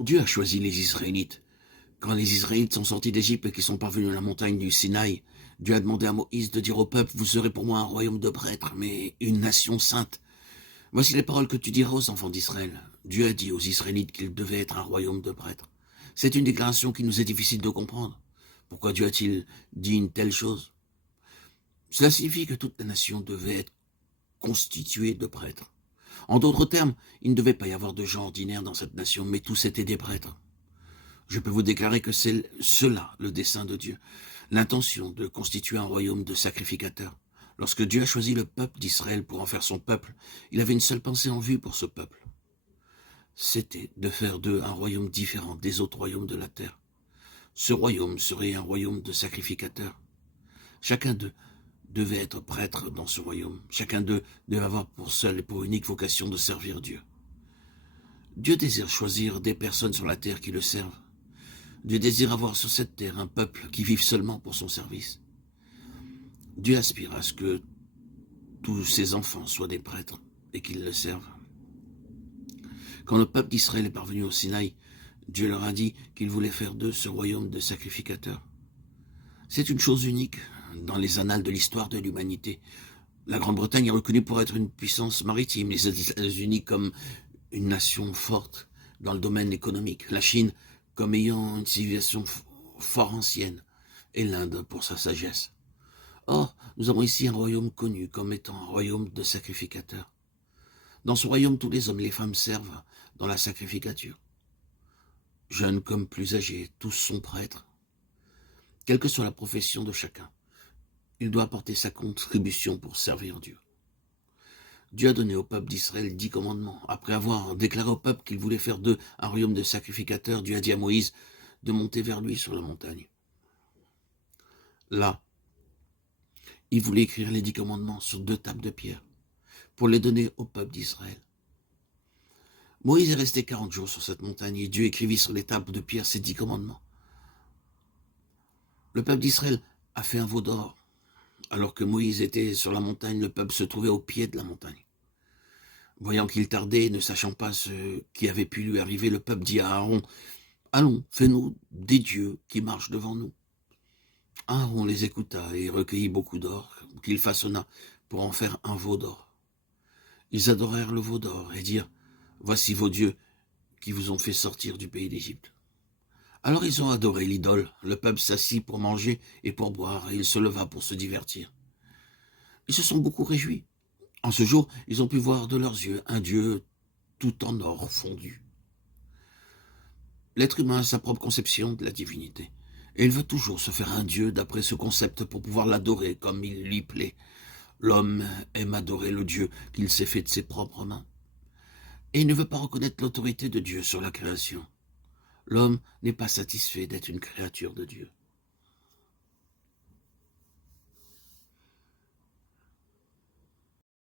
Dieu a choisi les Israélites. Quand les Israélites sont sortis d'Égypte et qu'ils sont parvenus à la montagne du Sinaï, Dieu a demandé à Moïse de dire au peuple, vous serez pour moi un royaume de prêtres, mais une nation sainte. Voici les paroles que tu diras aux enfants d'Israël. Dieu a dit aux Israélites qu'ils devaient être un royaume de prêtres. C'est une déclaration qui nous est difficile de comprendre. Pourquoi Dieu a-t-il dit une telle chose? Cela signifie que toute la nation devait être constituée de prêtres. En d'autres termes, il ne devait pas y avoir de gens ordinaires dans cette nation, mais tous étaient des prêtres. Je peux vous déclarer que c'est cela le dessein de Dieu, l'intention de constituer un royaume de sacrificateurs. Lorsque Dieu a choisi le peuple d'Israël pour en faire son peuple, il avait une seule pensée en vue pour ce peuple. C'était de faire d'eux un royaume différent des autres royaumes de la terre. Ce royaume serait un royaume de sacrificateurs. Chacun d'eux devait être prêtre dans ce royaume. Chacun d'eux devait avoir pour seule et pour unique vocation de servir Dieu. Dieu désire choisir des personnes sur la terre qui le servent. Dieu désire avoir sur cette terre un peuple qui vive seulement pour son service. Dieu aspire à ce que tous ses enfants soient des prêtres et qu'ils le servent. Quand le peuple d'Israël est parvenu au Sinaï, Dieu leur a dit qu'il voulait faire d'eux ce royaume de sacrificateurs. C'est une chose unique dans les annales de l'histoire de l'humanité. La Grande-Bretagne est reconnue pour être une puissance maritime, les États-Unis comme une nation forte dans le domaine économique, la Chine comme ayant une civilisation fort ancienne, et l'Inde pour sa sagesse. Or, nous avons ici un royaume connu comme étant un royaume de sacrificateurs. Dans ce royaume, tous les hommes et les femmes servent dans la sacrificature. Jeunes comme plus âgés, tous sont prêtres. Quelle que soit la profession de chacun, il doit apporter sa contribution pour servir Dieu. Dieu a donné au peuple d'Israël 10 commandements. Après avoir déclaré au peuple qu'il voulait faire d'eux un royaume de sacrificateurs, Dieu a dit à Moïse de monter vers lui sur la montagne. Là, il voulait écrire les 10 commandements sur 2 tables de pierre pour les donner au peuple d'Israël. Moïse est resté 40 jours sur cette montagne et Dieu écrivit sur les tables de pierre ces 10 commandements. Le peuple d'Israël a fait un veau d'or. Alors que Moïse était sur la montagne, le peuple se trouvait au pied de la montagne. Voyant qu'il tardait, ne sachant pas ce qui avait pu lui arriver, le peuple dit à Aaron, « Allons, fais-nous des dieux qui marchent devant nous. » Aaron les écouta et recueillit beaucoup d'or qu'il façonna pour en faire un veau d'or. Ils adorèrent le veau d'or et dirent, « Voici vos dieux qui vous ont fait sortir du pays d'Égypte. » Alors ils ont adoré l'idole, le peuple s'assit pour manger et pour boire, et il se leva pour se divertir. Ils se sont beaucoup réjouis. En ce jour, ils ont pu voir de leurs yeux un Dieu tout en or fondu. L'être humain a sa propre conception de la divinité, et il veut toujours se faire un Dieu d'après ce concept pour pouvoir l'adorer comme il lui plaît. L'homme aime adorer le Dieu qu'il s'est fait de ses propres mains, et il ne veut pas reconnaître l'autorité de Dieu sur la création. L'homme n'est pas satisfait d'être une créature de Dieu.